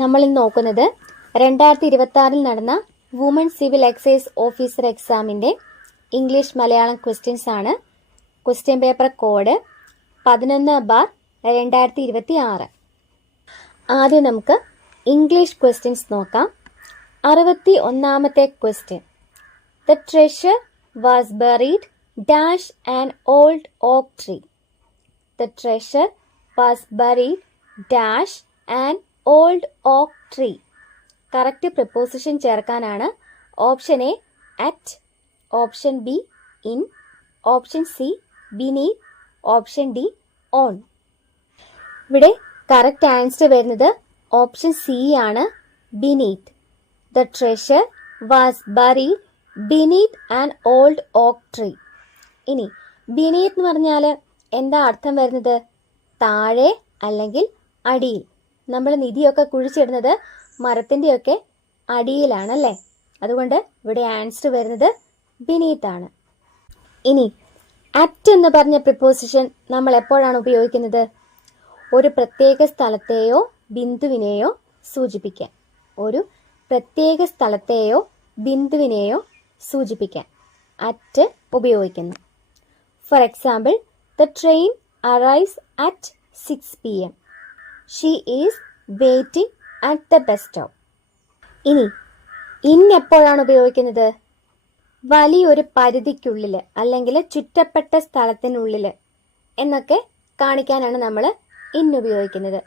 നമ്മൾ ഇന്ന് നോക്കുന്നത് 2026 നടന്ന വുമൺ സിവിൽ എക്സൈസ് ഓഫീസർ എക്സാമിന്റെ ഇംഗ്ലീഷ് മലയാളം ക്വസ്റ്റ്യൻസ് ആണ്. Question paper code 11/2026. ആദ്യം നമുക്ക് ഇംഗ്ലീഷ് ക്വസ്റ്റ്യൻസ് നോക്കാം. 61ാമത്തെ question. The treasure was buried dash an old oak tree. The treasure was buried dash an old oak tree. Correct preposition ചേർക്കാനാണ് option A at, option B in, option C beneath, option D on. ഇവിടെ correct answer വരുന്നത് option C ആണ്, beneath. The treasure was buried beneath an old oak tree. ഇനി beneath എന്ന് പറഞ്ഞാൽ എന്താ അർത്ഥം വരുന്നത്? താഴെ അല്ലെങ്കിൽ അടിയിൽ. നമ്മൾ നിധിയൊക്കെ കുഴിച്ചിടുന്നത് മരത്തിൻ്റെയൊക്കെ അടിയിലാണല്ലേ. അതുകൊണ്ട് ഇവിടെ ആൻസർ വരുന്നത് ബിനീത്ത് ആണ്. ഇനി അറ്റ് എന്ന് പറഞ്ഞ പ്രിപ്പോസിഷൻ നമ്മൾ എപ്പോഴാണ് ഉപയോഗിക്കുന്നത്? ഒരു പ്രത്യേക സ്ഥലത്തെയോ ബിന്ദുവിനെയോ സൂചിപ്പിക്കാൻ. ഒരു പ്രത്യേക സ്ഥലത്തെയോ ബിന്ദുവിനെയോ സൂചിപ്പിക്കാൻ അറ്റ് ഉപയോഗിക്കുന്നു. For example, the train arrives at 6 p.m. She is waiting at the bus stop. ഇനി ഇൻ എപ്പോഴാണ് ഉപയോഗിക്കുന്നത്? വലിയൊരു പരിധിക്കുള്ളിൽ അല്ലെങ്കിൽ ചുറ്റപ്പെട്ട സ്ഥലത്തിനുള്ളിൽ എന്നൊക്കെ കാണിക്കാനാണ് നമ്മൾ ഇൻ ഉപയോഗിക്കുന്നത്.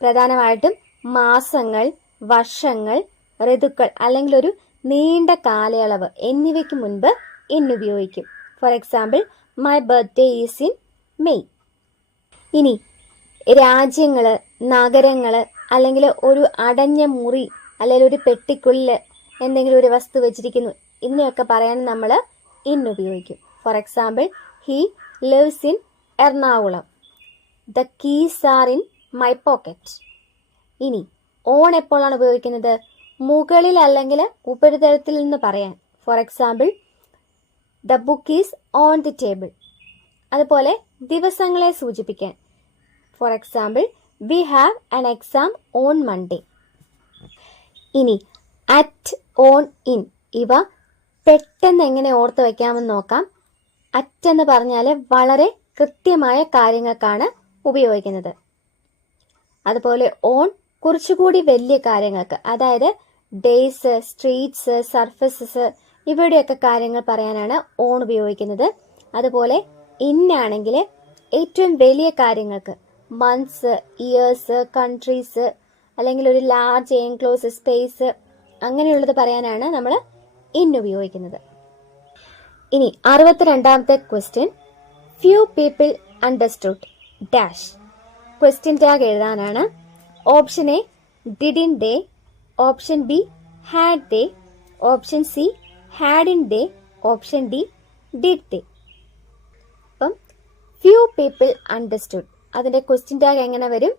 പ്രധാനമായിട്ടും മാസങ്ങൾ, വർഷങ്ങൾ, ഋതുക്കൾ അല്ലെങ്കിൽ ഒരു നീണ്ട കാലയളവ് എന്നിവയ്ക്ക് മുൻപ് ഇൻ ഉപയോഗിക്കും. For example, my birthday is in May. ഇനി രാജ്യങ്ങള്, നഗരങ്ങള് അല്ലെങ്കിൽ ഒരു അടഞ്ഞ മുറി അല്ലെങ്കിൽ ഒരു പെട്ടിക്കുള്ളിൽ എന്തെങ്കിലും ഒരു വസ്തു വെച്ചിരിക്കുന്നു, ഇതിനെയൊക്കെ പറയാൻ നമ്മൾ ഇൻ ഉപയോഗിക്കും. For example, he lives in Ernakulam. The keys are in my pocket. ഇനി ഓൺ എപ്പോഴാണ് ഉപയോഗിക്കുന്നത്? മുകളിൽ അല്ലെങ്കിൽ ഉപരിതലത്തിൽ നിന്ന് പറയാൻ. For example, the book is on the table. അതുപോലെ ദിവസങ്ങളെ സൂചിപ്പിക്കാൻ. For example, we have an exam on Monday. ഇനി അറ്റ്, ഓൺ, ഇൻ ഇവ പെട്ടെന്ന് എങ്ങനെ ഓർത്ത് വയ്ക്കാമെന്ന് നോക്കാം. അറ്റ് എന്ന് പറഞ്ഞാൽ വളരെ കൃത്യമായ കാര്യങ്ങൾക്കാണ് ഉപയോഗിക്കുന്നത്. അതുപോലെ ഓൺ കുറച്ചുകൂടി വലിയ കാര്യങ്ങൾക്ക്, അതായത് ഡേയ്സ്, സ്ട്രീറ്റ്സ്, സർഫസസ് ഇവയുടെയൊക്കെ കാര്യങ്ങൾ പറയാനാണ് ഓൺ ഉപയോഗിക്കുന്നത്. അതുപോലെ ഇൻ ആണെങ്കിൽ ഏറ്റവും വലിയ കാര്യങ്ങൾക്ക്, മന്ത്സ്, ഇയേഴ്സ്, കൺട്രീസ് അല്ലെങ്കിൽ ഒരു ലാർജ് എൻക്ലോസ് സ്പേസ് അങ്ങനെയുള്ളത് പറയാനാണ് നമ്മൾ ഇൻ ഉപയോഗിക്കുന്നത്. ഇനി 62ാമത്തെ question. Few people understood dash. Question tag എഴുതാനാണ്. Option A didn't they, option B had they, option C hadn't they, option D did they. അപ്പം ഫ്യൂ പീപ്പിൾ അണ്ടർസ്റ്റുഡ് അതിന്റെ ക്വസ്റ്റ്യൻ ടാഗ് എങ്ങനെ വരും?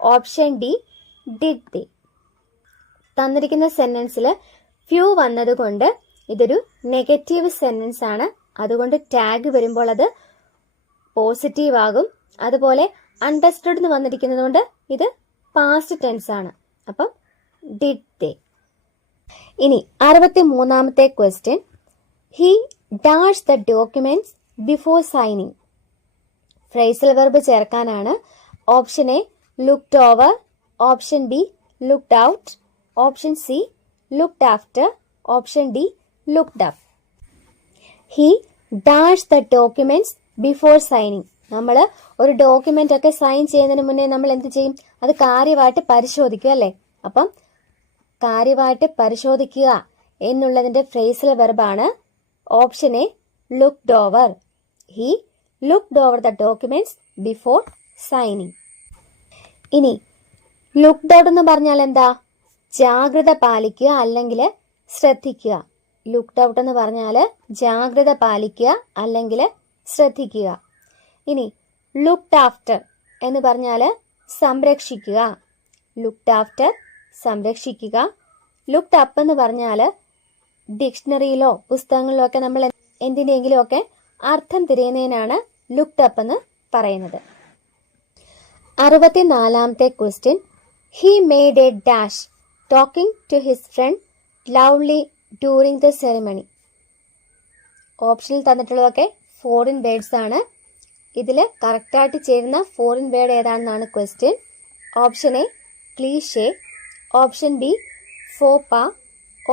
Option D did they. തന്നിരിക്കുന്ന സെന്റൻസിൽ few വന്നതുകൊണ്ട് ഇതൊരു negative sentence ആണ്. അതുകൊണ്ട് ടാഗ് വരുമ്പോൾ അത് പോസിറ്റീവ് ആകും. അതുപോലെ അണ്ടർസ്റ്റുഡ് എന്ന് വന്നിരിക്കുന്നത് കൊണ്ട് ഇത് പാസ്റ്റ് ടെൻസ് ആണ്. അപ്പം ഡിഡ് ദേ. ഇനി 63ാമത്തെ question. He dash the documents before signing. Phrasal verb ചേർക്കാനാണ്. Option A looked over, option B looked out, option C looked after, option D looked up. He dash the documents before signing. നമ്മൾ ഒരു document ഒക്കെ sign ചെയ്യുന്നതിന് മുന്നേ നമ്മൾ എന്ത് ചെയ്യും? അത് കാര്യമായിട്ട് പരിശോധിക്കുക അല്ലേ. അപ്പം കാര്യമായിട്ട് പരിശോധിക്കുക എന്നുള്ളതിന്റെ ഫ്രേസൽ വെർബാണ് option A looked over. He looked over the documents before signing. ഇനി ലുക്ഡ് ഔട്ട് എന്ന് പറഞ്ഞാൽ എന്താ? ജാഗ്രത പാലിക്കുക അല്ലെങ്കിൽ ശ്രദ്ധിക്കുക. ലുക്ഡ് ഔട്ട് എന്ന് പറഞ്ഞാൽ ജാഗ്രത പാലിക്കുക അല്ലെങ്കിൽ ശ്രദ്ധിക്കുക. ഇനി ലുക്ഡ് ആഫ്റ്റർ എന്ന് പറഞ്ഞാൽ സംരക്ഷിക്കുക. ലുക്ഡ് ആഫ്റ്റർ സംരക്ഷിക്കുക. ലുക്ഡ് അപ്പ് എന്ന് പറഞ്ഞാൽ ഡിക്ഷണറിയിലോ പുസ്തകങ്ങളിലോ ഒക്കെ നമ്മൾ എന്തിനെങ്കിലും ഒക്കെ അർത്ഥം തിരയുന്നതിനാണ് ലുക്ഡ് അപ്പ് എന്ന് പറയുന്നത്. 64ാമത്തെ question. He made a dash, talking to his friend loudly during the ceremony. ഓപ്ഷനിൽ തന്നിട്ടുള്ളതൊക്കെ ഫോറിൻ വേർഡ്സ് ആണ്. ഇതിൽ കറക്റ്റായിട്ട് ചേരുന്ന ഫോറിൻ വേർഡ് ഏതാണെന്നാണ് question. Option A cliche, option B ഫോപ്പ,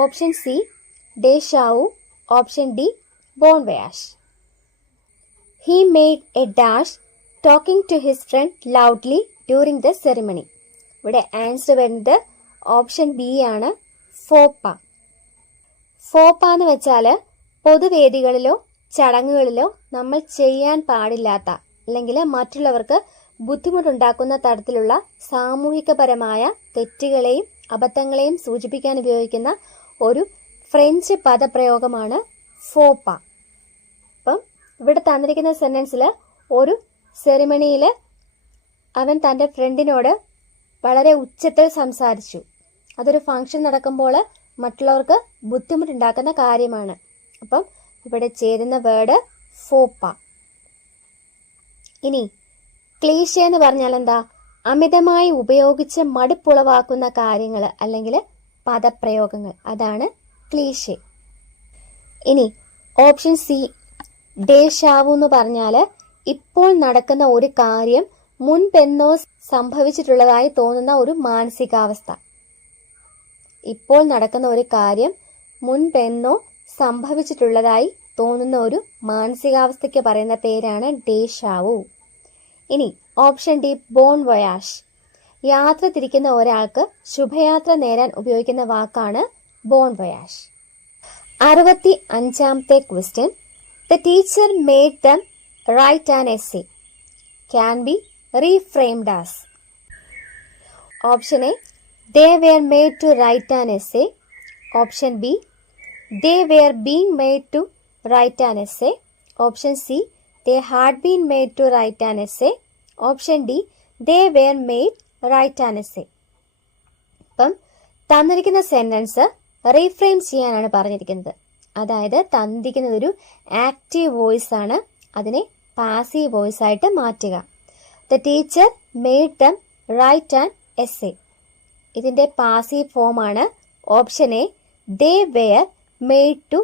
option C deja vu, option D bon voyage. He made a dash, talking to his friend loudly during the ceremony. ഇവിടെ answer വരുന്നത് option B ആണ്, ഫോപ്പ. ഫോപ്പ എന്ന് വെച്ചാൽ പൊതുവേദികളിലോ ചടങ്ങുകളിലോ നമ്മൾ ചെയ്യാൻ പാടില്ലാത്ത അല്ലെങ്കിൽ മറ്റുള്ളവർക്ക് ബുദ്ധിമുട്ടുണ്ടാക്കുന്ന തരത്തിലുള്ള സാമൂഹികപരമായ തെറ്റുകളെയും അബദ്ധങ്ങളെയും സൂചിപ്പിക്കാൻ ഉപയോഗിക്കുന്ന ഒരു ഫ്രഞ്ച് പദപ്രയോഗമാണ് ഫോപ്പ. അപ്പം ഇവിടെ തന്നിരിക്കുന്ന സെന്റൻസിൽ ഒരു സെറിമണിയിൽ അവൻ തൻ്റെ ഫ്രണ്ടിനോട് വളരെ ഉച്ചത്തിൽ സംസാരിച്ചു. അതൊരു ഫംഗ്ഷൻ നടക്കുമ്പോൾ മറ്റുള്ളവർക്ക് ബുദ്ധിമുട്ടുണ്ടാക്കുന്ന കാര്യമാണ്. അപ്പം ഇവിടെ ചേരുന്ന വേർഡ് ഫോപ്പ. ഇനി ക്ലീഷേ എന്ന് പറഞ്ഞാൽ എന്താ? അമിതമായി ഉപയോഗിച്ച് മടുപ്പുളവാക്കുന്ന കാര്യങ്ങൾ അല്ലെങ്കിൽ പദപ്രയോഗങ്ങൾ, അതാണ് ക്ലീഷേ. ഇനി ഓപ്ഷൻ സി ഡേഷാവു എന്ന് പറഞ്ഞാൽ ഇപ്പോൾ നടക്കുന്ന ഒരു കാര്യം മുൻപെന്നോ സംഭവിച്ചിട്ടുള്ളതായി തോന്നുന്ന ഒരു മാനസികാവസ്ഥ. ഇപ്പോൾ നടക്കുന്ന ഒരു കാര്യം മുൻപെന്നോ സംഭവിച്ചിട്ടുള്ളതായി തോന്നുന്ന ഒരു മാനസികാവസ്ഥയ്ക്ക് പറയുന്ന പേരാണ് ഡേഷാവു. ഇനി ഓപ്ഷൻ ഡി ബോൺ വയാഷ്. യാത്ര തിരിക്കുന്ന ഒരാൾക്ക് ശുഭയാത്ര നേരാൻ ഉപയോഗിക്കുന്ന വാക്കാണ് ബോൺ വയാഷ്. 65ാമത്തെ question. The teacher made them write an essay. Can be reframed as. Option A, they were made to write an essay. Option B, they were being made to write an essay. Option C, they had been made to write an essay. Option D, they were made write an essay. അപ്പം തന്നിരിക്കുന്ന sentence reframe ചെയ്യാനാണ് പറഞ്ഞിരിക്കുന്നത്. അതായത് തന്നിരിക്കുന്നത് ഒരു active voice ആണ്, അതിനെ passive voice ആയിട്ട് മാറ്റുക. The teacher made them write an essay. ഇതിന്റെ പാസീവ് ഫോം ആണ് option A, they were made to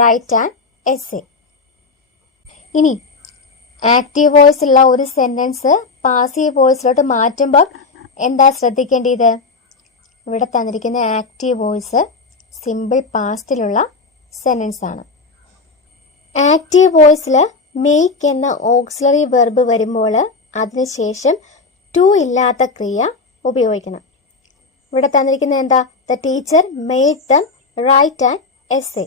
write an essay. ഇനി ആക്റ്റീവ് വോയിസ് ഉള്ള ഒരു സെന്റൻസ് പാസീവ് വോയിസിലോട്ട് മാറ്റുമ്പോൾ എന്താ ശ്രദ്ധിക്കേണ്ടത്? ഇവിടെ തന്നിരിക്കുന്ന ആക്റ്റീവ് വോയിസ് സിമ്പിൾ പാസ്റ്റിലുള്ള സെന്റൻസ് ആണ്. ആക്റ്റീവ് വോയിസിൽ മേക്ക് എന്ന ഓക്സിലറി വെർബ് വരുമ്പോൾ അതിനുശേഷം ടു ഇല്ലാത്ത ക്രിയ ഉപയോഗിക്കണം. ഇവിടെ തന്നിരിക്കുന്നത് എന്താ? The teacher made them write an essay.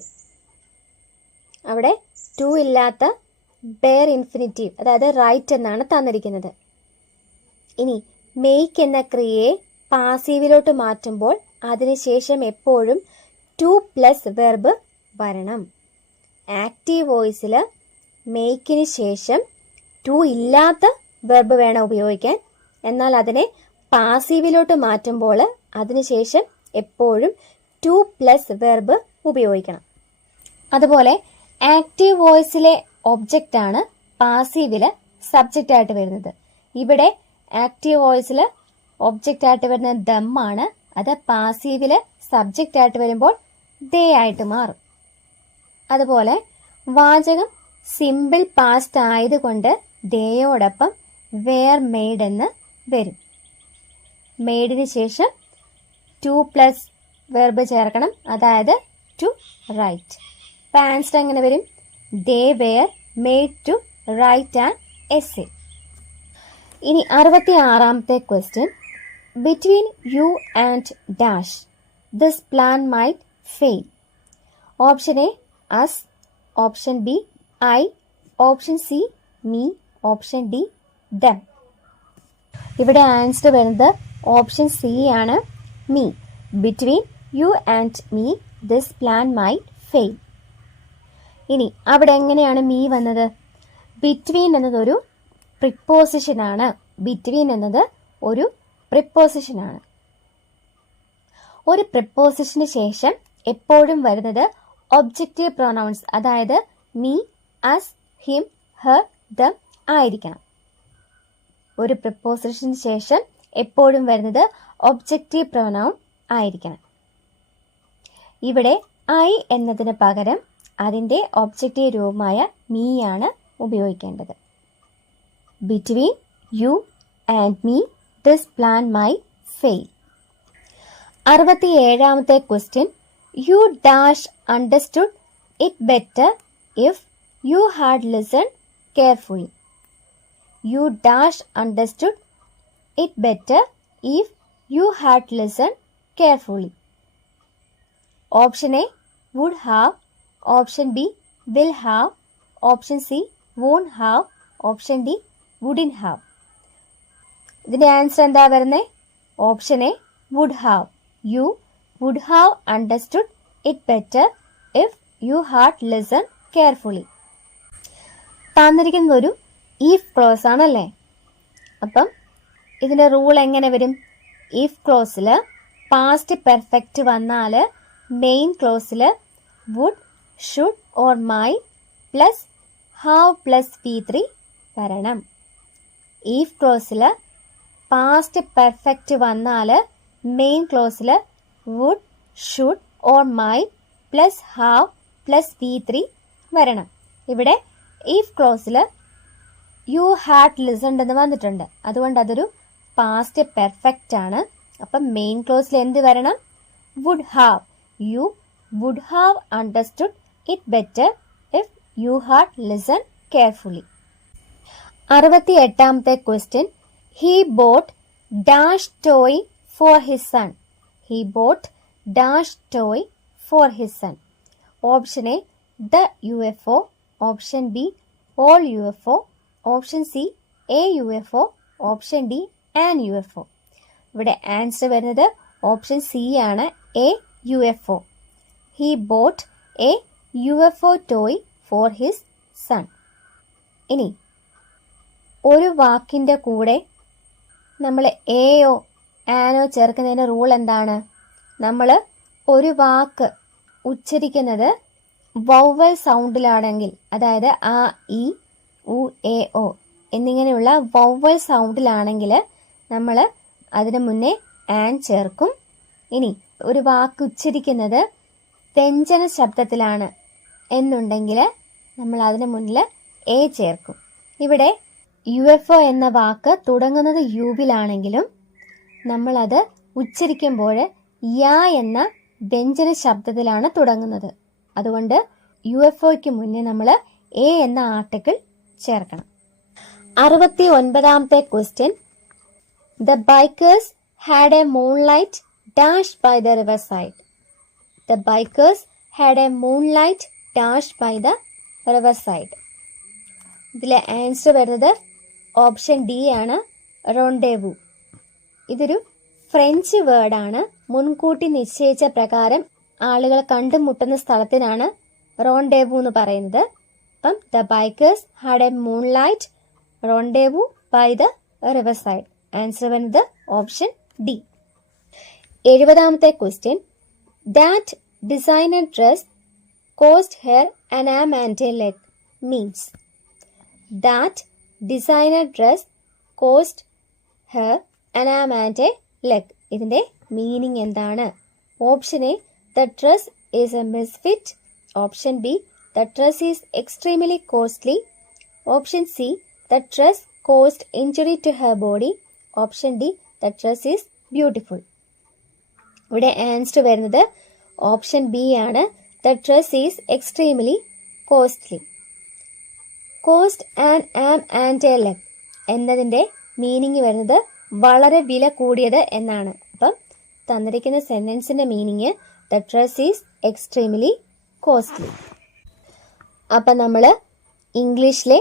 അവിടെ ടു ഇല്ലാത്ത ബെയർ ഇൻഫിനിറ്റീവ്, അതായത് റൈറ്റ് എന്നാണ് തന്നിരിക്കുന്നത്. ഇനി മെയ്ക്ക് എന്ന ക്രിയയെ പാസീവിലോട്ട് മാറ്റുമ്പോൾ അതിനുശേഷം എപ്പോഴും ടു പ്ലസ് വെർബ് വരണം. ആക്റ്റീവ് വോയിസിൽ മേക്കിന് ശേഷം ടു ഇല്ലാത്ത വെർബ് വേണം ഉപയോഗിക്കാൻ. എന്നാൽ അതിനെ പാസീവിലോട്ട് മാറ്റുമ്പോൾ അതിനുശേഷം എപ്പോഴും ടു പ്ലസ് വെർബ് ഉപയോഗിക്കണം. അതുപോലെ ആക്റ്റീവ് വോയിസിലെ ഒബ്ജക്റ്റ് ആണ് പാസീവില് സബ്ജക്റ്റ് ആയിട്ട് വരുന്നത്. ഇവിടെ ആക്റ്റീവ് വോയിസിൽ ഒബ്ജക്റ്റ് ആയിട്ട് വരുന്നത് ദം ആണ്. അത് പാസീവില് സബ്ജക്റ്റ് ആയിട്ട് വരുമ്പോൾ ദേ ആയിട്ട് മാറും. അതുപോലെ വാചകം സിമ്പിൾ പാസ്റ്റ് ആയതുകൊണ്ട് ദേയോടൊപ്പം വെയർ മെയ്ഡ് എന്ന് വരും. മെയ്ഡിന് ശേഷം ടു പ്ലസ് വെർബ് ചേർക്കണം, അതായത് ടു റൈറ്റ്. അപ്പം ആൻസർ എങ്ങനെ വരും? They were made to write an essay. ഇനി 66ാമത്തെ question. Between you and dash this plan might fail. Option A us, option B I, option C me, option D them. ഇവിടെ answer വരുന്നത് option C ആണ്, me. Between you and me this plan might fail. ഇനി അവിടെ എങ്ങനെയാണ് me വന്നത്? Between എന്നതൊരു preposition ആണ്. Between എന്നത് ഒരു പ്രിപ്പോസിഷൻ ആണ്. ഒരു പ്രിപ്പോസിഷന് ശേഷം എപ്പോഴും വരുന്നത് ഒബ്ജക്റ്റീവ് പ്രൊനൗൺസ്, അതായത് me, us, him, her, them ആയിരിക്കണം. ഒരു പ്രിപ്പോസിഷന് ശേഷം എപ്പോഴും വരുന്നത് ഒബ്ജക്റ്റീവ് പ്രൊനൗൺ ആയിരിക്കണം. ഇവിടെ ഐ എന്നതിന് പകരം അതിൻ്റെ ഒബ്ജക്റ്റീവ് രൂപമായ മീ ആണ് ഉപയോഗിക്കേണ്ടത്. Between you and me this plan might fail. 67ാമത്തെ question. You dash understood it better if you had listen carefully. You dash understood it better if you had listen carefully. Option A would have, option B will have, option C won't have, option D wouldn't have. ഇതിന്റെ answer എന്താ വരുന്നത്? Option A would have. You would have understood it better if you had listened carefully. തന്നിരിക്കുന്ന ഒരു if close ആണല്ലേ. അപ്പം ഇതിന്റെ rule എങ്ങനെ വരും? if ക്ലോസിൽ പാസ്റ്റ് പെർഫെക്റ്റ് വന്നാൽ main ക്ലോസിൽ would, should or might plus have plus V3 വരണം. if ക്ലോസിൽ പാസ്റ്റ് പെർഫെക്റ്റ് വന്നാൽ main ക്ലോസിൽ would, should or might plus have plus V3 വരണം. ഇവിടെ if ക്ലോസിൽ you had listened എന്ന് വന്നിട്ടുണ്ട്. അതുകൊണ്ട് അതൊരു പാസ്റ്റ് പെർഫെക്റ്റ് ആണ്. അപ്പം മെയിൻ ക്ലോസിൽ എന്ത് വരണം? would have. You would have understood it better if you had listened carefully. 68ാമത്തെ question. He bought dash toy for his son. He bought dash toy for his son. Option A the UFO, option B all UFO, option C a UFO, option D an UFO. ഇവിടെ answer വരുന്നത് option C ആണ്, a UFO. He bought a UFO toy for his son. ഇനി ഒരു വാക്കിൻ്റെ കൂടെ നമ്മൾ എയോ ആനോ ചേർക്കുന്നതിൻ്റെ rule എന്താണ്? നമ്മൾ ഒരു വാക്ക് ഉച്ചരിക്കുന്നത് വൗവൽ സൗണ്ടിലാണെങ്കിൽ, അതായത് ആ, ഇ, ഉ, എ, ഒ എന്നിങ്ങനെയുള്ള വൗവൽ സൗണ്ടിലാണെങ്കിൽ നമ്മൾ അതിന് മുന്നേ ആൻ ചേർക്കും. ഇനി ഒരു വാക്ക് ഉച്ചരിക്കുന്നത് വ്യഞ്ജന ശബ്ദത്തിലാണ് എന്നുണ്ടെങ്കിൽ നമ്മൾ അതിന് മുന്നിൽ എ ചേർക്കും. ഇവിടെ UFO എന്ന വാക്ക് തുടങ്ങുന്നത് യുവിലാണെങ്കിലും നമ്മളത് ഉച്ചരിക്കുമ്പോൾ യാ എന്ന വ്യഞ്ജന ശബ്ദത്തിലാണ് തുടങ്ങുന്നത്. അതുകൊണ്ട് UFOയ്ക്ക് മുന്നേ നമ്മൾ എ എന്ന ആർട്ടിക്കിൾ ചേർക്കണം. 69ാമത്തെ question. The bikers had a moonlight dash by the riverside. The bikers had a moonlight dash by the riverside. ഇതിലെ ആൻസർ വരുന്നത് ഓപ്ഷൻ ഡി ആണ്, റോണ്ടേവു. ഇതൊരു ഫ്രഞ്ച് വേർഡാണ്. മുൻകൂട്ടി നിശ്ചയിച്ച പ്രകാരം ആളുകൾ കണ്ടുമുട്ടുന്ന സ്ഥലത്തിനാണ് റോണ്ടേവു എന്ന് പറയുന്നത്. അപ്പം the bikers had a moonlight rendezvous by the riverside. Answer വരുന്നത് ഓപ്ഷൻ ഡി. 70ാമത്തെ question. That designer dress cost her an arm and a leg means. That designer dress cost her an arm and a leg. ഇതിന്റെ meaning എന്താണ്? Option A the dress is a misfit. Option B the dress is extremely costly. Option C the dress caused injury to her body. Option D the dress is beautiful. ഇവിടെ answer വരുന്നത് option B ആണ്, the dress is extremely costly. Cost and arm and a leg എന്നതിൻ്റെ meaning വരുന്നത് വളരെ വില കൂടിയത് എന്നാണ്. അപ്പം തന്നിരിക്കുന്ന സെന്റൻസിന്റെ meaning the dress is extremely costly. അപ്പം നമ്മൾ ഇംഗ്ലീഷിലെ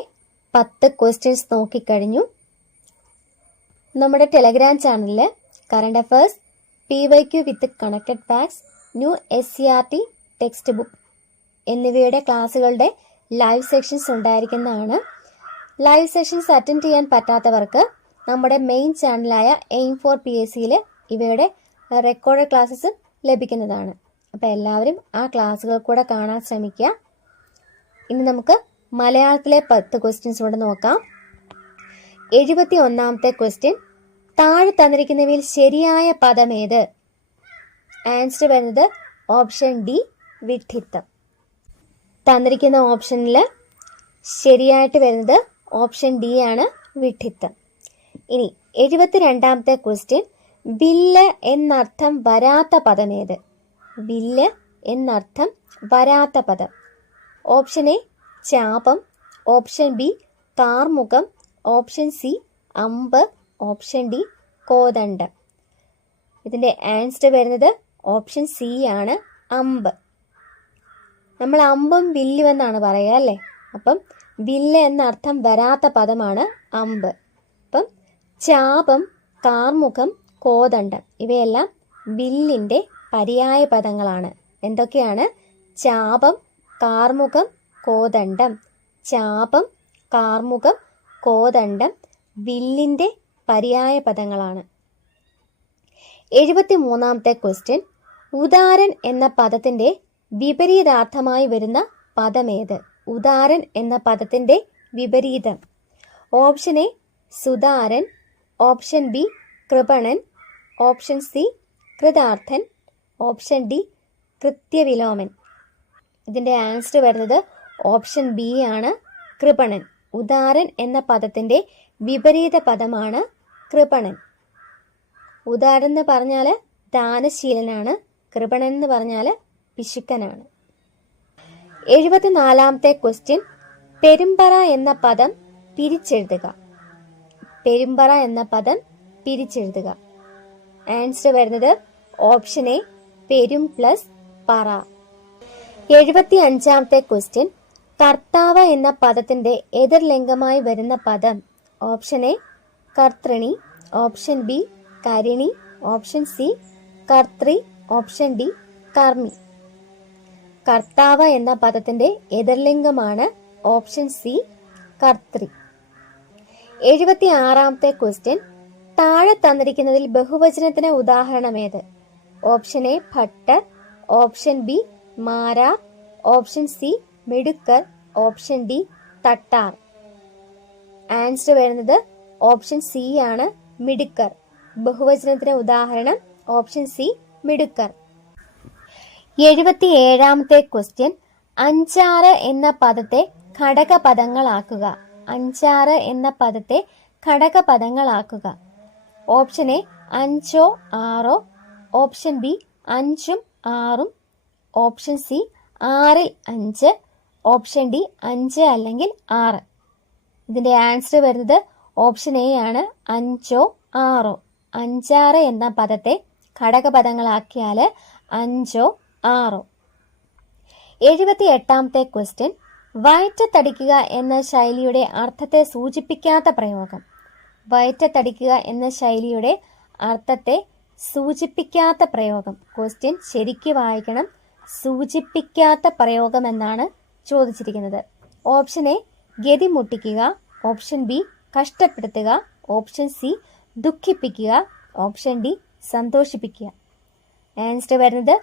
10 ക്വസ്റ്റ്യൻസ് നോക്കിക്കഴിഞ്ഞു. നമ്മുടെ ടെലഗ്രാം ചാനലിൽ current affairs, PYQ with connected facts, new SCRT text book എന്നിവയുടെ ക്ലാസ്സുകളുടെ ലൈവ് സെക്ഷൻസ് ഉണ്ടായിരിക്കുന്നതാണ്. ലൈവ് സെഷൻസ് അറ്റൻഡ് ചെയ്യാൻ പറ്റാത്തവർക്ക് നമ്മുടെ മെയിൻ ചാനലായ എയിം ഫോർ PSCയിൽ ഇവയുടെ റെക്കോർഡ് ക്ലാസ്സസ് ലഭിക്കുന്നതാണ്. അപ്പോൾ എല്ലാവരും ആ ക്ലാസ്സുകൾ കൂടെ കാണാൻ ശ്രമിക്കുക. ഇനി നമുക്ക് മലയാളത്തിലെ 10 ക്വസ്റ്റ്യൻസ് കൂടെ നോക്കാം. 71ാമത്തെ ക്വസ്റ്റ്യൻ. താഴെ തന്നിരിക്കുന്നവയിൽ ശരിയായ പദമേത്? ആൻസർ വരുന്നത് ഓപ്ഷൻ ഡി, വിഡ്ഢിത്തം. തന്നിരിക്കുന്ന ഓപ്ഷനിൽ ശരിയായിട്ട് വരുന്നത് ഓപ്ഷൻ ഡി ആണ്, വിഡ്ഢിത്തം. ഇനി 72ാമത്തെ ക്വസ്റ്റ്യൻ, വില്ല് എന്നർത്ഥം വരാത്ത പദമേത്? വില്ല് എന്നർത്ഥം വരാത്ത പദം. ഓപ്ഷൻ എ ചാപം, ഓപ്ഷൻ ബി കാർമുഖം, ഓപ്ഷൻ സി അമ്പ്, ഓപ്ഷൻ ഡി കോദണ്ഡം. ഇതിൻ്റെ ആൻസർ വരുന്നത് ഓപ്ഷൻ സി ആണ്, അമ്പ്. നമ്മൾ അമ്പും വില്ലും എന്നാണ് പറയുക അല്ലേ? അപ്പം വില്ല് എന്നർത്ഥം വരാത്ത പദമാണ് അമ്പ്. അപ്പം ചാപം, കാർമുഖം, കോദണ്ഡം ഇവയെല്ലാം വില്ലിൻ്റെ പര്യായ പദങ്ങളാണ്. എന്തൊക്കെയാണ്? ചാപം, കാർമുഖം, കോദണ്ഡം. ചാപം, കാർമുഖം, കോദണ്ഡം വില്ലിൻ്റെ പര്യായ പദങ്ങളാണ്. 73ാമത്തെ ക്വസ്റ്റ്യൻ, ഉദാരൻ എന്ന പദത്തിൻ്റെ വിപരീതാർത്ഥമായി വരുന്ന പദമേത്? ഉദാരൻ എന്ന പദത്തിൻ്റെ വിപരീതം. ഓപ്ഷൻ എ സുതാരൻ, ഓപ്ഷൻ ബി കൃപണൻ, ഓപ്ഷൻ സി കൃതാർത്ഥൻ, ഓപ്ഷൻ ഡി കൃത്യവിലോമൻ. ഇതിൻ്റെ ആൻസർ വരുന്നത് ഓപ്ഷൻ ബി ആണ്, കൃപണൻ. ഉദാരൻ എന്ന പദത്തിൻ്റെ വിപരീത പദമാണ് കൃപണൻ. ഉദാരൻ എന്ന് പറഞ്ഞാൽ ദാനശീലനാണ്, കൃപണൻ എന്ന് പറഞ്ഞാൽ പിശുക്കനാണ്. 74ാമത്തെ ക്വസ്റ്റ്യൻ, പെരുമ്പറ എന്ന പദം പിരിച്ചെഴുതുക. പെരുമ്പറ എന്ന പദം പിരിച്ചെഴുതുക. ആൻസർ വരുന്നത് ഓപ്ഷൻ എ പെരും പ്ലസ് പറ. 75ാമത്തെ ക്വസ്റ്റ്യൻ, കർത്താവ് എന്ന പദത്തിന്റെ എതിർലിംഗമായി വരുന്ന പദം? ഓപ്ഷൻ എ കർത്തൃണി, ഓപ്ഷൻ ബി കരിണി, ഓപ്ഷൻ സി കർത്തൃ, ഓപ്ഷൻ ഡി കർമ്മി. കർത്താവ് എന്ന പദത്തിന്റെ എതിർലിംഗമാണ് ഓപ്ഷൻ സി കർത്തൃ. 76ാമത്തെ ക്വസ്റ്റ്യൻ, താഴെ തന്നിരിക്കുന്നതിൽ ബഹുവചനത്തിന് ഉദാഹരണമേത്? ഓപ്ഷൻ എ ഭട്ടർ, ഓപ്ഷൻ ബി മാരാർ, ഓപ്ഷൻ സി മിടുക്കർ, ഓപ്ഷൻ ഡി തട്ടാർ. ആൻസർ വരുന്നത് ഓപ്ഷൻ സി ആണ്, മിടുക്കർ. ബഹുവചനത്തിന് ഉദാഹരണം ഓപ്ഷൻ സി മിടുക്കർ. 77ാമത്തെ ക്വസ്റ്റ്യൻ, അഞ്ചാറ് എന്ന പദത്തെ ഘടകപദങ്ങളാക്കുക. അഞ്ചാറ് എന്ന പദത്തെ ഘടകപദങ്ങളാക്കുക. ഓപ്ഷൻ എ അഞ്ചോ ആറോ, ഓപ്ഷൻ ബി അഞ്ചും ആറും, ഓപ്ഷൻ സി 6ൽ 5, ഓപ്ഷൻ ഡി 5 അല്ലെങ്കിൽ 6. ഇതിന്റെ ആൻസർ വരുന്നത് ഓപ്ഷൻ എ ആണ്, അഞ്ചോ ആറോ. അഞ്ചാറ് എന്ന പദത്തെ ഘടകപദങ്ങളാക്കിയാൽ അഞ്ചോ ആറോ. 78ാമത്തെ ക്വസ്റ്റ്യൻ, വയറ്റത്തടിക്കുക എന്ന ശൈലിയുടെ അർത്ഥത്തെ സൂചിപ്പിക്കാത്ത പ്രയോഗം. വയറ്റത്തടിക്കുക എന്ന ശൈലിയുടെ അർത്ഥത്തെ സൂചിപ്പിക്കാത്ത പ്രയോഗം. ക്വസ്റ്റ്യൻ ശരിക്ക് വായിക്കണം. സൂചിപ്പിക്കാത്ത പ്രയോഗം എന്നാണ് ചോദിച്ചിരിക്കുന്നത്. ഓപ്ഷൻ എ ഗതി മുട്ടിക്കുക, ഓപ്ഷൻ ബി കഷ്ടപ്പെടുത്തുക, ഓപ്ഷൻ സി ദുഃഖിപ്പിക്കുക, ഓപ്ഷൻ ഡി സന്തോഷിപ്പിക്കുക. ആൻസർ വരുന്നത്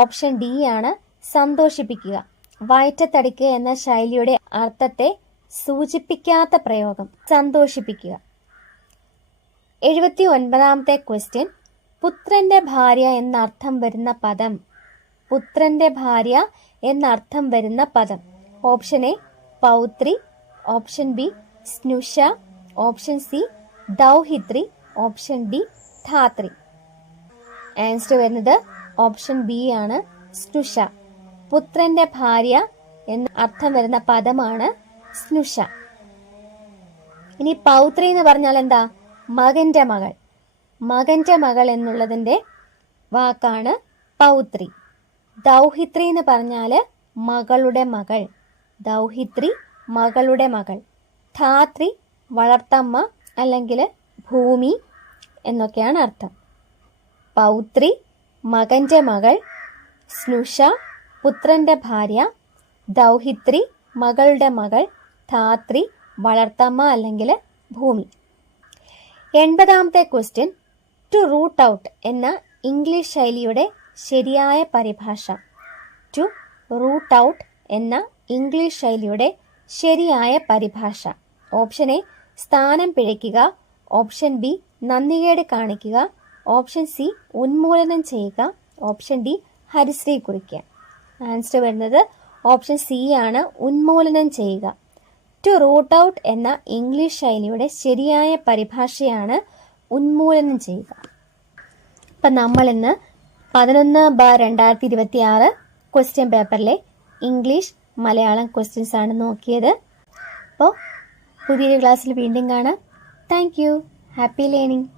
ഓപ്ഷൻ ഡി ആണ്, സന്തോഷിപ്പിക്കുക. വയറ്റത്തടിക്കുക എന്ന ശൈലിയുടെ അർത്ഥത്തെ സൂചിപ്പിക്കാത്ത പ്രയോഗം സന്തോഷിപ്പിക്കുക. 79ാമത്തെ ക്വസ്റ്റ്യൻ, പുത്രന്റെ ഭാര്യ എന്നർത്ഥം വരുന്ന പദം? പുത്രന്റെ ഭാര്യ എന്നർത്ഥം വരുന്ന പദം. ഓപ്ഷൻ എ പൗത്രി, ഓപ്ഷൻ ബി സ്നുഷ, ഓപ്ഷൻ സി ദൗഹിത്രി, ഓപ്ഷൻ ഡി ധാത്രി. ആൻസർ വരുന്നത് ഓപ്ഷൻ ബി ആണ്, സ്നുഷ. പുത്രന്റെ ഭാര്യ എന്ന അർത്ഥം വരുന്ന പദമാണ് സ്നുഷ. ഇനി പൗത്രി എന്ന് പറഞ്ഞാൽ എന്താ? മകന്റെ മകൾ. മകന്റെ മകൾ എന്നുള്ളതിന്റെ വാക്കാണ് പൗത്രി. ദൗഹിത്രി എന്ന് പറഞ്ഞാൽ മകളുടെ മകൾ. ദൗഹിത്രി മകളുടെ മകൾ. ധാത്രി വളർത്തമ്മ അല്ലെങ്കിൽ ഭൂമി എന്നൊക്കെയാണ് അർത്ഥം. പൗത്രി മകന്റെ മകൾ, സ്നുഷ പുത്രന്റെ ഭാര്യ, ദൗഹിത്രി മകളുടെ മകൾ, ധാത്രി വളർത്തമ്മ അല്ലെങ്കിൽ ഭൂമി. 80ാമത്തെ ക്വസ്റ്റ്യൻ, ടു റൂട്ട് ഔട്ട് എന്ന ഇംഗ്ലീഷ് ശൈലിയുടെ ശരിയായ പരിഭാഷ. ടു റൂട്ട് ഔട്ട് എന്ന ഇംഗ്ലീഷ് ശൈലിയുടെ ശരിയായ പരിഭാഷ. ഓപ്ഷൻ എ സ്ഥാനം പിഴയ്ക്കുക, ഓപ്ഷൻ ബി നന്ദികേട് കാണിക്കുക, ഓപ്ഷൻ സി ഉന്മൂലനം ചെയ്യുക, ഓപ്ഷൻ ഡി ഹരിശ്രീ കുറിക്കുക. ആൻസർ വരുന്നത് ഓപ്ഷൻ സി ആണ്, ഉന്മൂലനം ചെയ്യുക. ടു റൂട്ട് ഔട്ട് എന്ന ഇംഗ്ലീഷ് ശൈലിയുടെ ശരിയായ പരിഭാഷയാണ് ഉന്മൂലനം ചെയ്യുക. അപ്പം നമ്മളിന്ന് 11/2026 ക്വസ്റ്റ്യൻ പേപ്പറിലെ ഇംഗ്ലീഷ് മലയാളം ക്വസ്റ്റ്യൻസ് ആണ് നോക്കിയത്. അപ്പോൾ പുതിയൊരു ക്ലാസ്സിൽ വീണ്ടും കാണാം. Thank you. Happy learning.